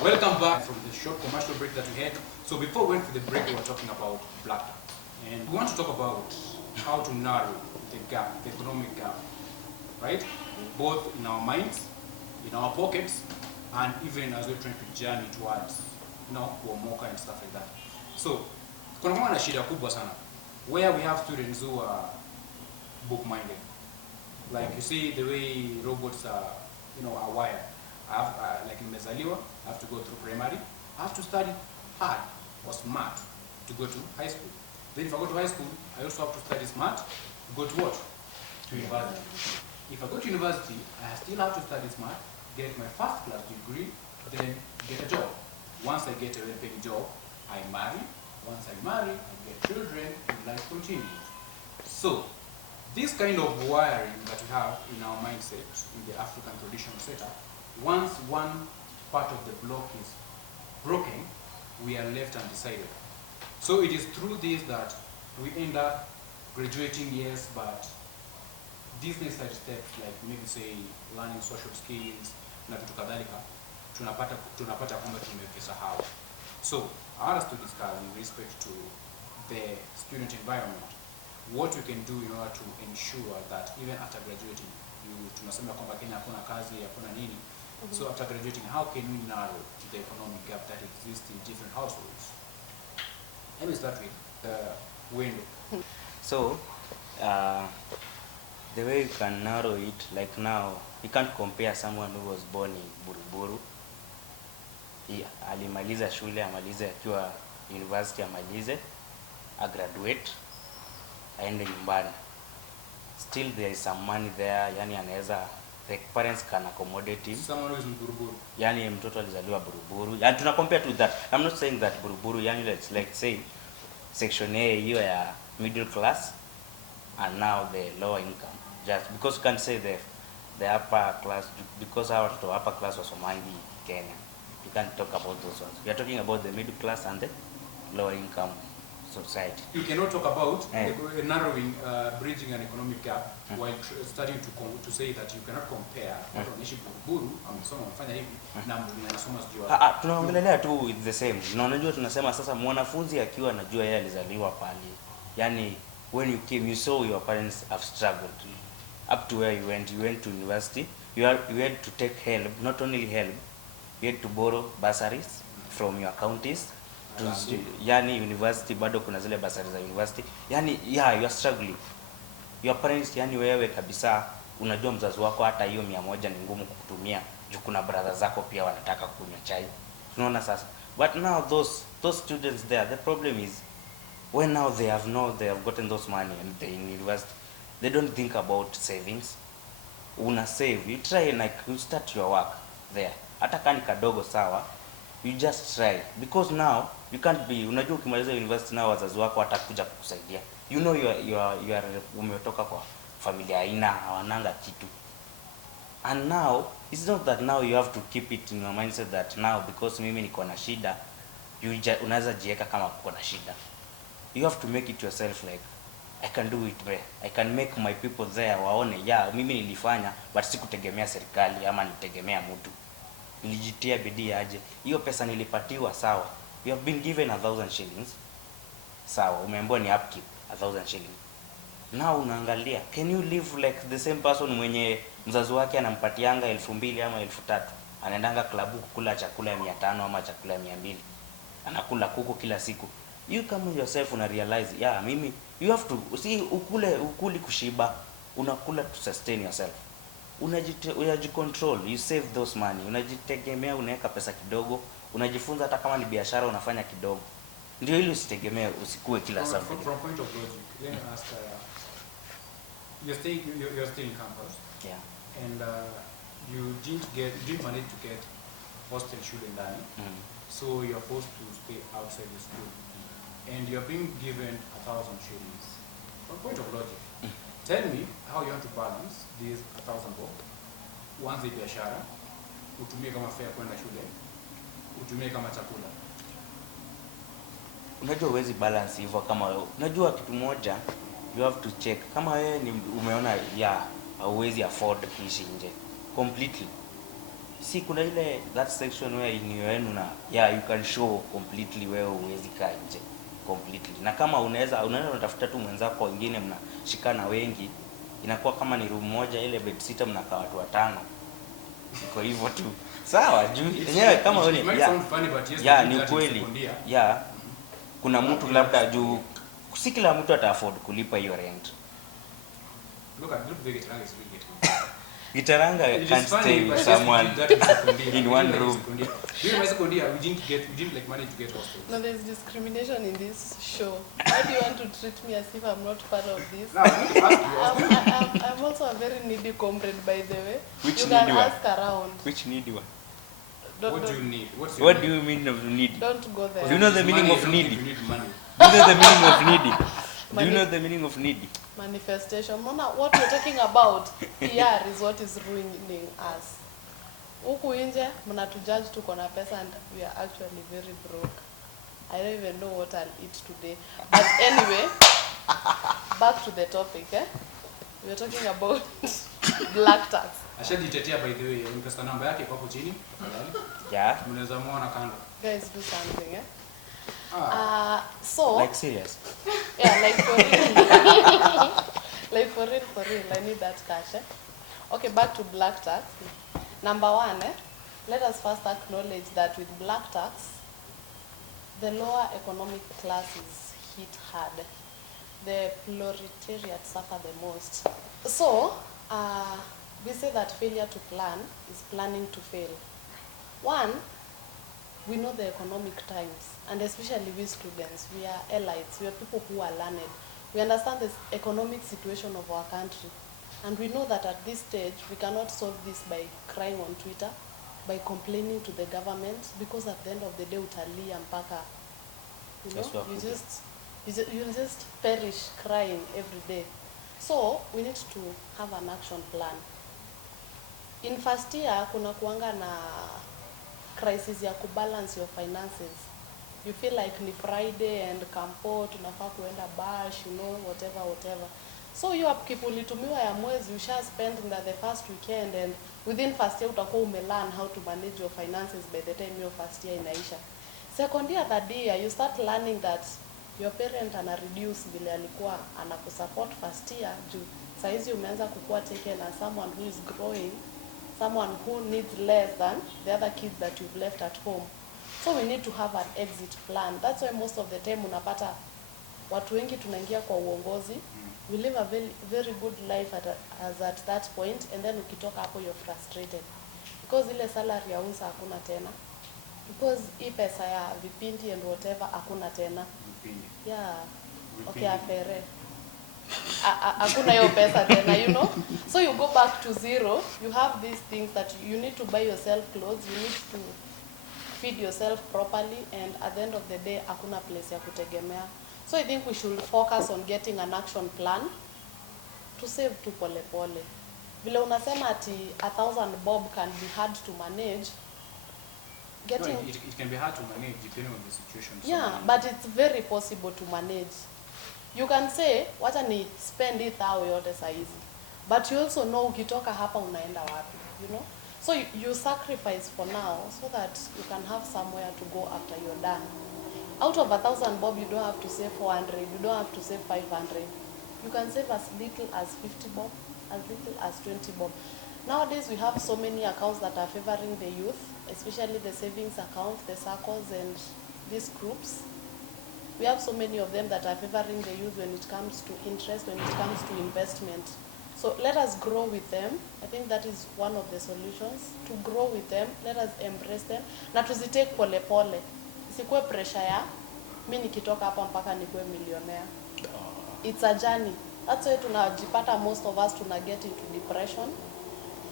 Welcome back from the short commercial break that we had. So before we went to the break, we were talking about black tax. And we want to talk about how to narrow the gap, the economic gap, right? Both in our minds, in our pockets, and even as we're trying to journey towards, kuomoka and stuff like that. So, kuna shida kubwa sana, where we have students who are book-minded. Like you see the way robots are, are wired. Like in Mezaliwa, I have to go through primary. I have to study hard or smart to go to high school. Then if I go to high school, I also have to study smart to go to what? To university. If I go to university, I still have to study smart, get my first class degree, then get a job. Once I get a well-paying job, I marry. Once I marry, I get children, and life continues. So, this kind of wiring that we have in our mindset, in the African traditional setup, once one part of the block is broken, we are left undecided. So it is through this that we end up graduating, yes, but these necessary steps, like maybe say learning social skills na vitu kadhalika, tunapata kwamba tumesahau. So I want us to discuss in respect to the student environment, what we can do in order to ensure that even after graduating, tunasema kwamba Kenya hakuna kazi, hakuna nini. So after graduating, how can we narrow the economic gap that exists in different households? Let me start with the window. So, the way you can narrow it, like now, you can't compare someone who was born in Buruburu. Alimaliza shule, amalize akiwa university, amalize, graduate, aende nyumbani. Still there is some money there, yani anaweza, the parents can accommodate him. Someone who is in Buruburu. Yani mtoto alizaliwa Buruburu. And tuna compare to that. I'm not saying that Buruburu, yani let's say section A, you are middle class, and now the lower income. Just because you can't say the upper class, because our upper class was Omondi, Kenya. You can't talk about those ones. We are talking about the middle class and the lower income society. You cannot talk about narrowing, bridging an economic gap while starting to say that you cannot compare watu wanaishi Buruburu amesoma wamefanya hivi na mnasoma sijua. Tunaongelea tu it's the same. Na unajua tunasema sasa mwanafunzi akiwa anajua yeye alizaliwa pale. Yani when you came you saw your parents have struggled up to where you went to university. You had to take help, not only help, you had to borrow bursaries from your counties. Yani university bado kuna zile basari za university. Yani you are struggling. Your parents, yani wewe kabisa unajua mzazi wako hata hiyo 100 ni ngumu kukutumia. Juu kuna brother zako pia wanataka kunywa chai. Tunaona sasa. But now those students there, the problem is when now they have gotten those money and they in university, they don't think about savings. Una save, you try like you start your work there. Hata kani kadogo sawa, you just try because now you can't be, unajua ukimaliza university now wazazi wako watakuja kukusaidia. You know you are umetoka kwa familia haina hawananga kitu. And now it's not that now you have to keep it in your mindset that now because mimi niko na shida unaweza jiweka kama uko na shida. You have to make it yourself like I can do it there. I can make my people there waone mimi nilifanya but sikutegemea serikali ama nitegemea mtu. Nilijitia bidii aje. Hiyo pesa nilipatiwa sawa. You have been given 1,000 shillings. Sawa, umeambiwa ni upkeep 1,000 shillings. Now unaangalia, can you live like the same person mwenye mzazi wake anampatianga 2,000 ama 3,000? Anaendanga klabu kukula chakula 500 ama chakula 200. Anakula kuku kila siku. You come yourself una realize, mimi you have to see ukuli kushiba, unakula to sustain yourself. Unajicontrol, you save those money, unajitegemea, unaweka pesa kidogo, unajifunza hata kama ni biashara unafanya kidogo. Ndio ili usitegemee usikue kila saa. From point of logic, let me ask, you're still in campus. Yeah. And you didn't manage to get hostel shule ndani. So you're forced to stay outside the school. And you're being given 1,000 shillings From point of logic, tell me how you want to balance these 1,000 bob. Uanze biashara, utumie kama fare kwenda shule, utumie kama chakula. Unajua huwezi balance hivyo kama unajua kitu moja, you have to check kama wewe ni umeona hauwezi afford kuishi nje completely. Si kuna ile that section where in you you can show completely wewe huwezi kaa nje completely. Na kama unaweza unatafuta tu mwenzako wengine mnashikana wengi, inakuwa kama ni room moja ile bed sitter mnakaa watu 5. Iko hivyo tu. Sawa, juu yenyewe kama wewe ni kweli. Kuna mtu labda juu si kila mtu ata afford kulipa hiyo rent. Look the Gitaranga is really getting. Gitaranga can't stay with someone in one room. During my second year, we didn't like manage to get hostel. No, there's discrimination in this show. Why do you want to treat me as if I'm not part of this? No, I'm also a very needy comrade, by the way. Which you can needy ask one? around. Which needy one? What do you need? What do you mean of needy? Don't go there. Do you know the meaning of needy? You need money. Do you know the meaning of needy? Do you know the meaning of needy? Manifestation. Mona, what we're talking about here is what is ruining us. Huku nje mnatujudge tuko na pesa and we are actually very broke. I don't even know what I'll eat today. But anyway, back to the topic. We're talking about black tax. Ashajitetea by the way, mpesa namba yake kwa hapo chini. Yeah. Mnaweza muona kando. Guys, do something, So like serious? Yeah, like for real. Like for real, I need that cash. Okay, back to black tax. Number one, let us first acknowledge that with black tax, the lower economic classes hit hard. The proletariat suffer the most. So, we say that failure to plan is planning to fail. One, we know the economic times, and especially we students, we are elites, we are people who are learned. We understand the economic situation of our country, and we know that at this stage, we cannot solve this by crying on Twitter, by complaining to the government, because at the end of the day, utalia mpaka, you just perish crying every day. So, we need to have an action plan. In first year, kuna kuanga na crisis ya kubalance your finances. You feel like ni Friday and kampo, tunafaa kuenda bash, whatever. So you upkeep ulitumiwa ya mwezi, you shall spend in the first weekend, and within first year utakuwa umelearn how to manage your finances by the time your first year inaisha. Second year, third year, you start learning that your parent ana reduce vile alikuwa anakusupport first year, juu saizi umeanza kukua taken as someone who is growing, someone who needs less than the other kids that you've left at home. So we need to have an exit plan. That's why most of the time unapata watu wengi tunaingia kwa uongozi, we live a very good life at that point, and then ukitoka hapo you're frustrated. Because ile salary ya unsa hakuna tena. Because hii pesa ya vipindi and whatever hakuna tena. Yeah. Okay, afere. Hakuna hiyo pesa tena, So you go back to zero. You have these things that you need to buy yourself clothes, you need to feed yourself properly, and at the end of the day, hakuna place ya kutegemea. So I think we should focus on getting an action plan to save tu pole pole. Vile unasema ati 1,000 bob can be hard to manage. Getting it can be hard to manage depending on the situation. Yeah, but it's very possible to manage. You can say, wacha ni spend it thao yote saizi. But you also know ukitoka hapa unaenda wapi, So you sacrifice for now so that you can have somewhere to go after you're done. Out of 1,000 bob, you don't have to save 400, you don't have to save 500. You can save as little as 50 bob, as little as 20 bob. Nowadays, we have so many accounts that are favoring the youth, especially the savings accounts, the circles, and these groups. We have so many of them that are favoring the youth when it comes to interest, when it comes to investment. So let us grow with them. I think that is one of the solutions. To grow with them, let us embrace them. Na tuzitake pole pole. Isikuwe pressure ya, mimi nikitoka hapa mpaka nikuwe millionaire. It's a journey. That's why tunajipata most of us get into depression.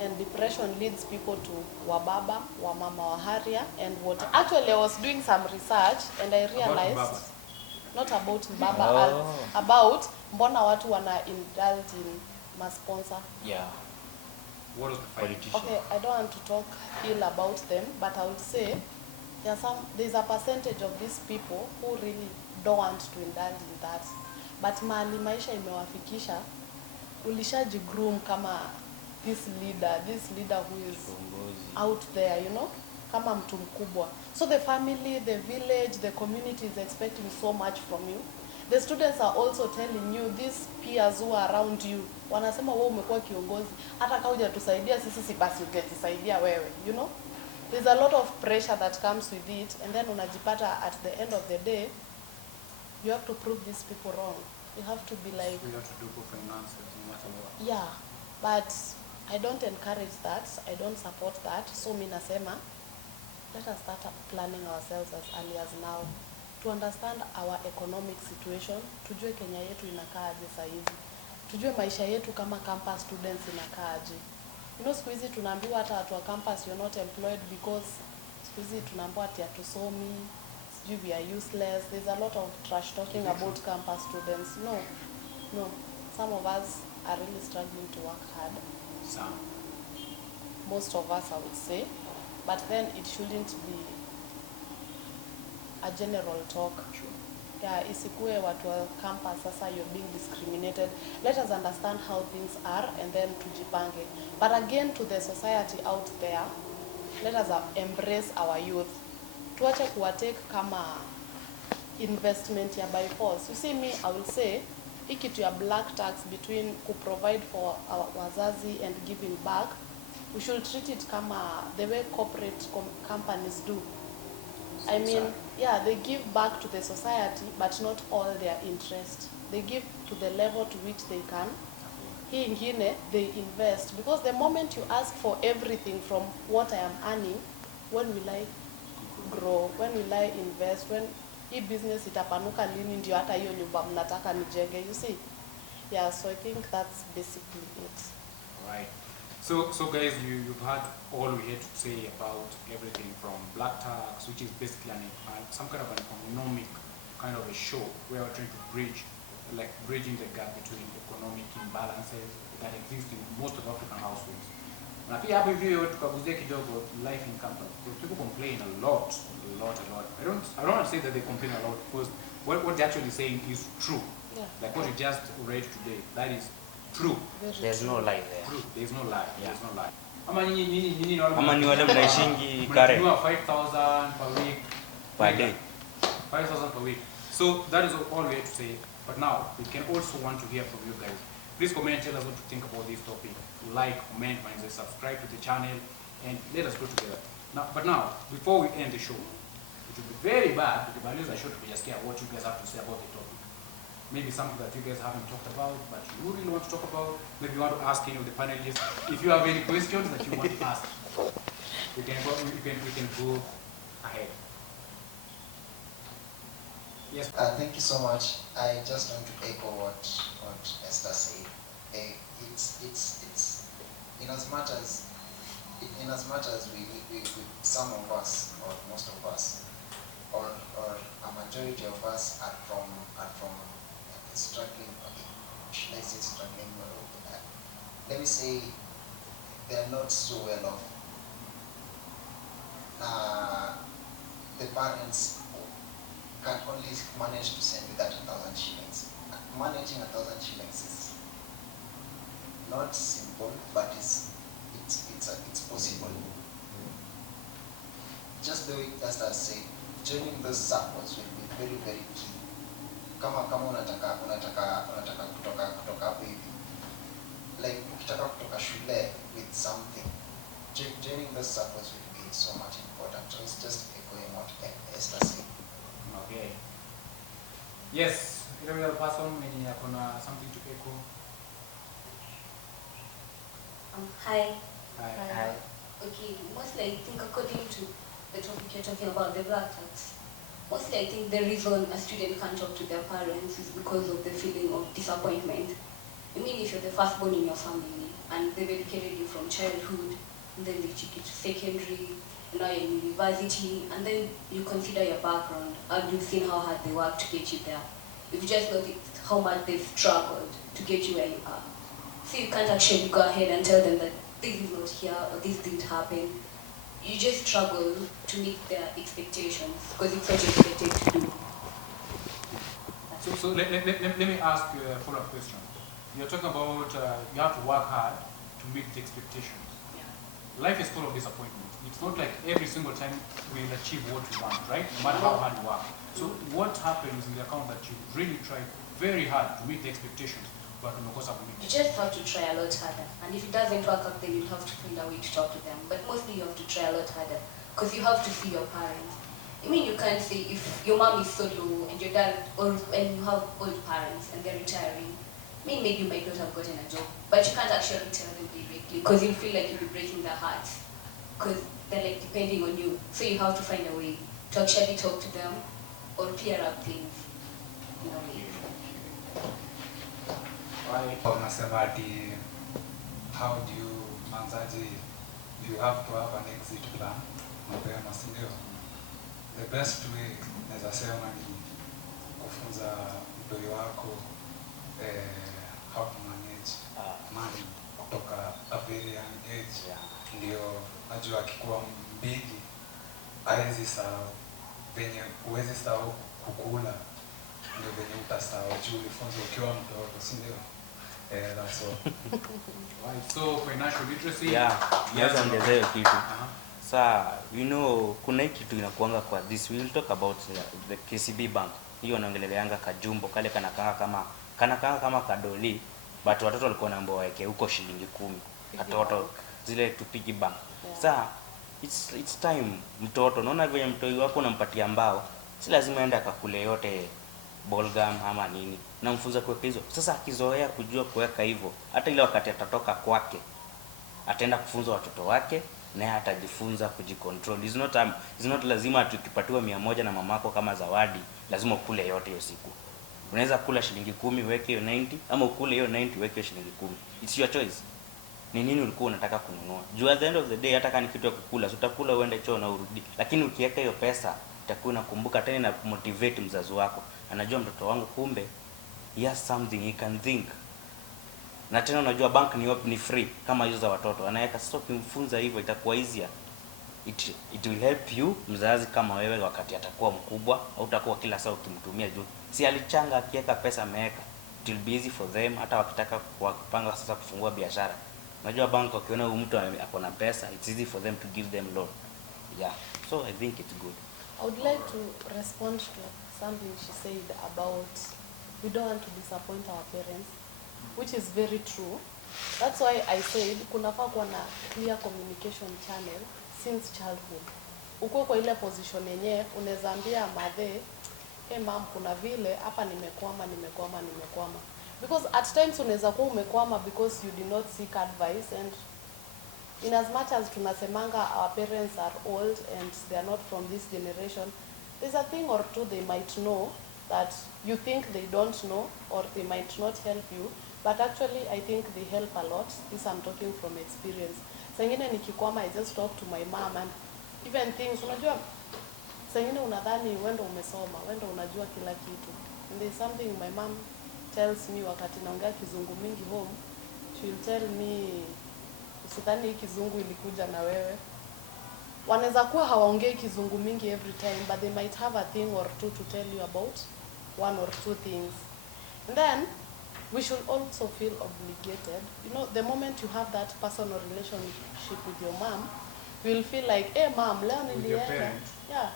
And depression leads people to wababa, wamama waharia, and what. Actually, I was doing some research and I realized not about Mbaba, about mbona watu wana indulge in masponsor. Yeah. What was the fight? Okay, I don't want to talk ill about them, but I would say there's a percentage of these people who really don't want to indulge in that. But mahali maisha imewafikisha, ulishajigroom kama this leader who is out there, you know, kama mtu mkubwa. So the family, the village, the community is expecting so much from you. The students are also telling you, these peers who are around you, wanasema wewe umekuwa kiongozi, hata kama hujatusaidia sisi basi ungetusaidia wewe, you know. There's a lot of pressure that comes with it, and then unajipata at the end of the day, you have to prove these people wrong. You have to be like, you have to do for finances no matter what. yeah, but I don't encourage that. I don't support that. So mimi nasema, let us start planning ourselves as early as now to understand our economic situation. Tujue Kenya yetu inakaaje saa hizi. Tujue maisha yetu kama campus students inakaaje. You know, siku hizi tunaambiwa hata watu wa campus you're not employed because siku hizi tunaambiwa ati hatusomi, sijui we are useless. There's a lot of trash talking about campus students. No. Some of us are really struggling to work hard. Some. Most of us, I would say. But then it shouldn't be a general talk. Sure. Yeah, isikue watu wa campus sasa you're being discriminated. Let us understand how things are and then tujipange. But again, to the society out there, let us embrace our youth. Tuache kuwatake kama investment ya by force. You see me, I will say, hii kitu ya black tax between ku provide for our wazazi and giving back, we should treat it kama the way corporate companies do. I mean, yeah, they give back to the society, but not all their interest. They give to the level to which they can. Hii ingine, they invest. Because the moment you ask for everything from what I am earning, when will I grow? When will I invest? When hii business itapanuka lini ndio hata hiyo nyumba mnataka nijenge, you see? Yeah, so I think that's basically it. Right. So guys, you've heard all we had to say about everything from black tax, which is basically some kind of an economic kind of a show where we're trying to bridging the gap between economic imbalances that exist in most of African households. Na pia hapo hivyo tukaguzia kidogo life in campus. People complain a lot. I don't want to say that they complain a lot because what they're actually saying is true. Yeah. Like what you just read today, that is true. There's no lie there. True. There's no lie. Yeah. There's no lie. Nyinyi Ama ni wale mnaishingi kare 5,000 per week. per day. 5,000 per week. So that is all we have to say. But now we can also want to hear from you guys. Please comment and tell us what you think about this topic. Like, comment, and subscribe to the channel, and let us go together. But now, before we end the show, it would be very bad if I lose a show to just hear what you guys have to say about the topic. Maybe something that you guys haven't talked about, but you really want to talk about. Maybe you want to ask any of the panelists. If you have any questions that you want to ask, we can go ahead. Yes. Thank you so much. I just want to echo what Esther said. It's in as much as we some of us or most of us or a majority of us are from struggling. Okay, let's say struggling. Let me say they are not so well off. The parents can only manage to send you that 1,000 shillings. Managing 1,000 shillings is not simple, but it's possible. Just the way Esther said, joining those circles will be very, very key. Kama unataka kutoka hapo hivi, like ukitaka kutoka shule with something, joining those circles will be so much important. So it's just echoing what Esther said. Okay. Yes, every other person mwenye akona something to echo. Hi. Hi. Okay, mostly I think according to the topic you're talking about, the black tax, mostly I think the reason a student can't talk to their parents is because of the feeling of disappointment. I mean, if you're the firstborn in your family and they've educated you from childhood, and then they took you to secondary, and now you're in university, and then you consider your background, and you've seen how hard they work to get you there. You've just noticed how much they've struggled to get you where you are. So you can't actually go ahead and tell them that this is not here, or this didn't happen. You just struggle to meet their expectations, because it's what you're expected to do. So let me ask you a follow-up question. You're talking about you have to work hard to meet the expectations. Yeah. Life is full of disappointments. It's not like every single time we'll achieve what we want, right? No matter how hard you work. So what happens in the account that you really try very hard to meet the expectations, but you just have to try a lot harder. And if it doesn't work out, then you'll have to find a way to talk to them. But mostly you have to try a lot harder, because you have to see your parents. I mean, you can't say if your mom is so low and your dad, and you have old parents and they're retiring, I mean, maybe you might not have gotten a job, but you can't actually tell them directly, because you feel like you'll be breaking their hearts, because they're like depending on you. So you have to find a way to actually talk to them or clear up things in a way. Unasema ati how do you manzaje, you have to have an exit plan mapema, si ndio? The best way naweza sema ni kufunza mtoto wako how to manage money kutoka a very young age. Ndio najua akikuwa mbigi hawezi sahau venye uwezi sahau kukula, ndio venye utasahau juu ulifunza ukiwa mtoto, si ndio? That's all. Right. So financial literacy. Yes, ongezea kitu. Saa, kuna hii kitu inakuanga kwa this. We will talk about the KCB bank. Hiyo wanaongeleanga kajumbo kale kanakanga kama kadoli, but watoto walikuwa naomba waeke huko shilingi 10. Watoto zile tupigi bank. Saa, it's time mtoto, unaona vile mtoi wako unampatia mbao, si lazima aende akakule yote ballgum ama nini. Na mfunza kuweka hizo. Sasa akizoea kujua kuweka hivyo, hata ile wakati atatoka kwake, ataenda kufunza watoto wake, naye atajifunza kujicontrol. It's not lazima tukipatiwa 100 na mamako kama zawadi, lazima ukule yote hiyo siku. Unaweza kula shilingi 10 weke hiyo 90, ama ukule hiyo 90 weke hiyo shilingi 10. It's your choice. Ni nini ulikuwa unataka kununua? Juu at the end of the day, hata kama ni kitu ya kukula, utakula uende choo na urudi. Lakini ukiweka hiyo pesa, utakuwa unakumbuka tena na motivate mzazi wako. Anajua mtoto wangu kumbe he has something he can think. Na tena unajua bank ni free kama hizo za watoto. Anaweka sasa, ukimfunza hivyo itakuwa easier. It will help you mzazi kama wewe wakati atakuwa mkubwa, au utakuwa kila saa ukimtumia juu. Si alichanga akiweka pesa ameweka. It will be easy for them hata wakitaka kupanga sasa kufungua biashara. Unajua bank wakiona huyu mtu ako na pesa, it's easy for them to give them loan. Yeah. So I think it's good. I would like to respond to something she said about we don't want to disappoint our parents, which is very true. That's why I said kunafaa kuwa na clear communication channel since childhood. Uko kwa ile position yenyewe unaweza ambia madhe, hey mom, kuna vile hapa nimekwama. Because at times unaweza kuwa umekwama because you did not seek advice, and in as much as tunasemanga our parents are old and they are not from this generation, there's a thing or two they might know that you think they don't know, or they might not help you, but actually I think they help a lot. This I'm talking from experience. Sengine nikikwama, I just talk to my mom, and even things, unajua sengine unadhani wendo umesoma, wendo unajua kila kitu. And there's something my mom tells me wakati naongea kizungu mingi home, she'll tell me, usidhani hii kizungu ilikuja na wewe. Wanaweza kuwa hawaongei kizungu mingi every time, but they might have a thing or two to tell you about one or two things. And then we should also feel obligated. The moment you have that personal relationship with your mom, you will feel like, hey mom, leo nilienda. With your parent. Yeah,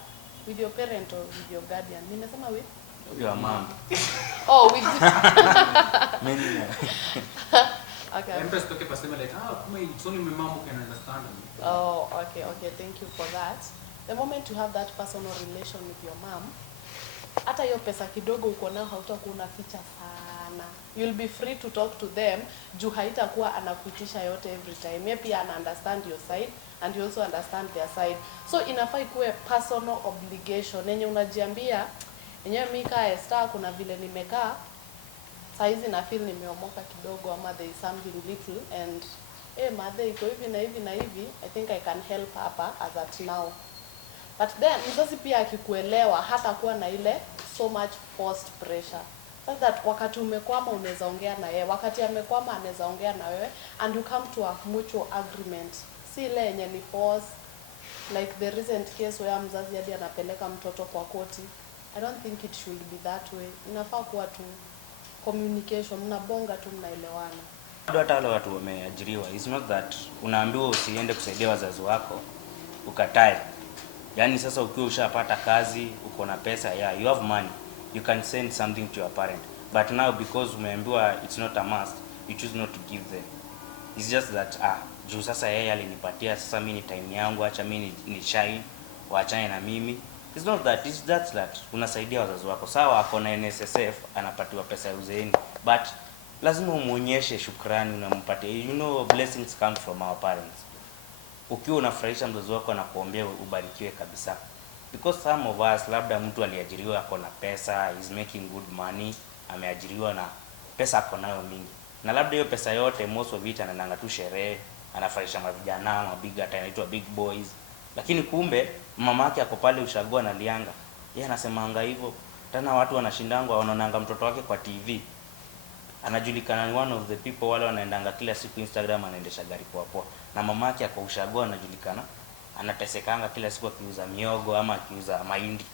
with your parent or with your guardian. Nimesema with? Your mom. Oh, with Many. Okay. I'm just talking about like, it's only my mom who can understand me. Oh, okay, thank you for that. The moment you have that personal relation with your mom, hata hiyo pesa kidogo uko nao hautakuwa unaficha sana. You'll be free to talk to them, juu haitakuwa anakuitisha yote every time. Yeye pia ana understand your side and you also understand their side. So inafaa ikuwe personal obligation. Yenye unajiambia, yenyewe Mika Esther kuna vile nimekaa, saizi na feel nimeomoka kidogo, ama there is something little, and mother iko hivi na hivi na hivi, I think I can help hapa as at now. But then mzazi pia akikuelewa hata kuwa na ile so much forced pressure. So that wakati umekwama unaweza ongea na yeye, wakati amekwama anaweza ongea na wewe, and you come to a mutual agreement. Si ile yenye ni force, like the recent case where mzazi hadi anapeleka mtoto kwa koti. I don't think it should be that way. Inafaa kuwa tu communication, mnabonga tu, mnaelewana. Hata wale watu wameajiriwa, it's not that unaambiwa usiende kusaidia wazazi wako ukatae. Yaani sasa ukiwa ushapata kazi, uko na pesa, yeah, you have money, you can send something to your parent. But now because umeambiwa it's not a must, you choose not to give them. It's just that juu sasa yeye alinipatia, sasa mimi ni time yangu, acha mimi ni shine, waachane na mimi. It's not that, it's that unasaidia wazazi wako. Sawa ako na NSSF, anapatiwa pesa ya uzeeni, but lazima umuonyeshe shukrani, unampatia. You know, blessings come from our parents. Ukiwa unafurahisha mzazi wako na kuombea ubarikiwe kabisa. Because some of us, labda mtu aliajiriwa ako na pesa, is making good money, ameajiriwa na pesa ako nayo mingi. Na labda hiyo pesa yote, most of it anaendanga tu sherehe, anafurahisha mavijana, mabiga, anaitwa big boys. Lakini kumbe mama yake ako pale ushago analianga. Yeye anasemanga hivyo. Tena watu wanashindangwa, wanaonanga mtoto wake kwa TV. Anajulikana ni one of the people wale wanaendanga kila siku Instagram, anaendesha gari poa poa. Na mama yake ako ushago anajulikana, anatesekanga kila siku akiuza miogo ama akiuza mahindi.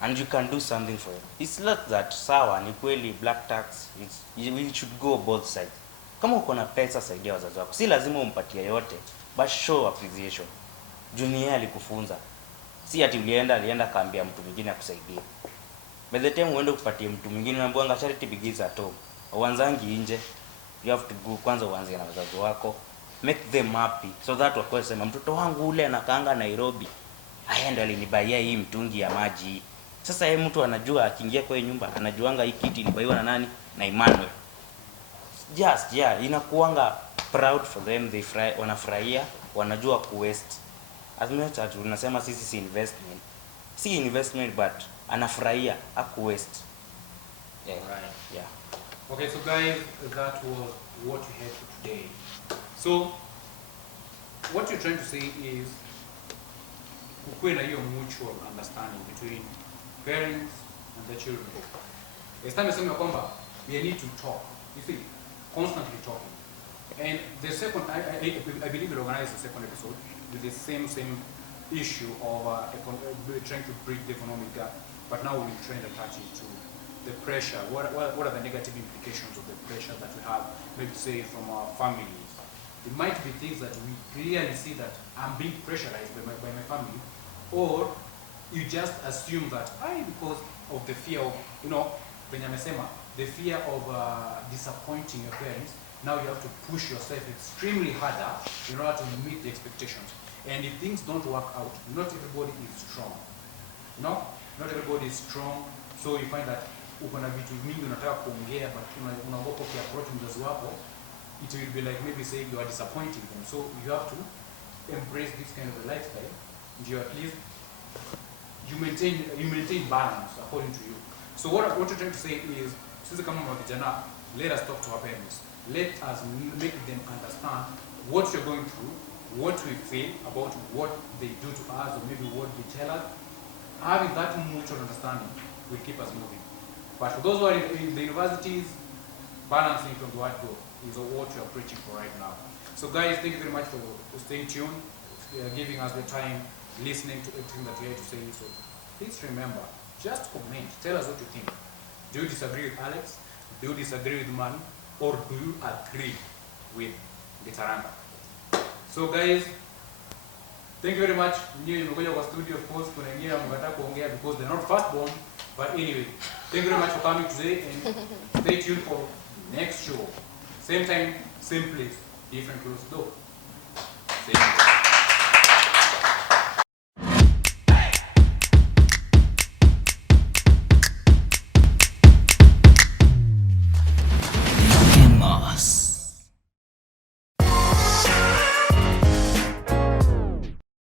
And you can do something for it. It's not that sawa, ni kweli black tax, we should go both sides. Kama uko na pesa, saidia wazazi wako. Si lazima umpatie yote, but show appreciation. Junior alikufunza. Si ati alienda kaambia mtu mwingine akusaidie. By the time uende kupatia mtu mwingine, unaambiwa charity begins at home. Uanzangi nje. You have to go kwanza uanze na wazazi wako. Make them happy so that wakwe sema mtoto wangu ule anakaanga Nairobi, aenda alinibaia hii mtungi ya maji. Sasa yeye mtu anajua akiingia kwa nyumba anajuanga hii kitu ilibaiwa na nani, na Emmanuel. Just inakuanga proud for them, they wanafurahia, wanajua kuwaste. As much as tunasema sisi si investment. Si investment, but anafurahia akuwaste. Yeah. Right. Yeah. Okay, so guys, that was what we had for today. So, what you're trying to say is kukuwe na hiyo mutual understanding between parents and the children. It's time to kwamba we need to talk. You see, constantly talking. And the second, I believe we'll organize the second episode with the same issue of trying to bridge the economic gap. But now we'll try and attach it to the pressure. What are the negative implications of the pressure that we have, maybe say from our families? It might be things that we clearly see that I'm being pressurized by my family, or you just assume that because of the fear of, the fear of disappointing your parents, now you have to push yourself extremely harder in order to meet the expectations. And if things don't work out, not everybody is strong. Not everybody is strong, so you find that uko na vitu mingi unataka kuongea, but unaogopa approach mzazi wako, it will be like maybe saying you are disappointing them. So you have to embrace this kind of a lifestyle, and you at least you maintain balance according to you. So what you're trying to say is, sisi kama mavijana, let us talk to our parents. Let us make them understand what you're going through, what we feel about what they do to us, or maybe what they tell us. Having that mutual understanding will keep us moving. But for those who are in the universities, balancing from the word go is what we are preaching for right now. So guys, thank you very much for staying tuned, giving us the time, listening to everything that we had to say. So please remember, just comment, tell us what you think. Do you disagree with Alex? Do you disagree with Man? Or do you agree with the Taranga? So guys, thank you very much. Nimekuja kwa studio, of course, kuna wengine wamekataa kuongea because they're not firstborn. But anyway, thank you very much for coming today, and stay tuned for next show. Same time, same place, different closed door. Same.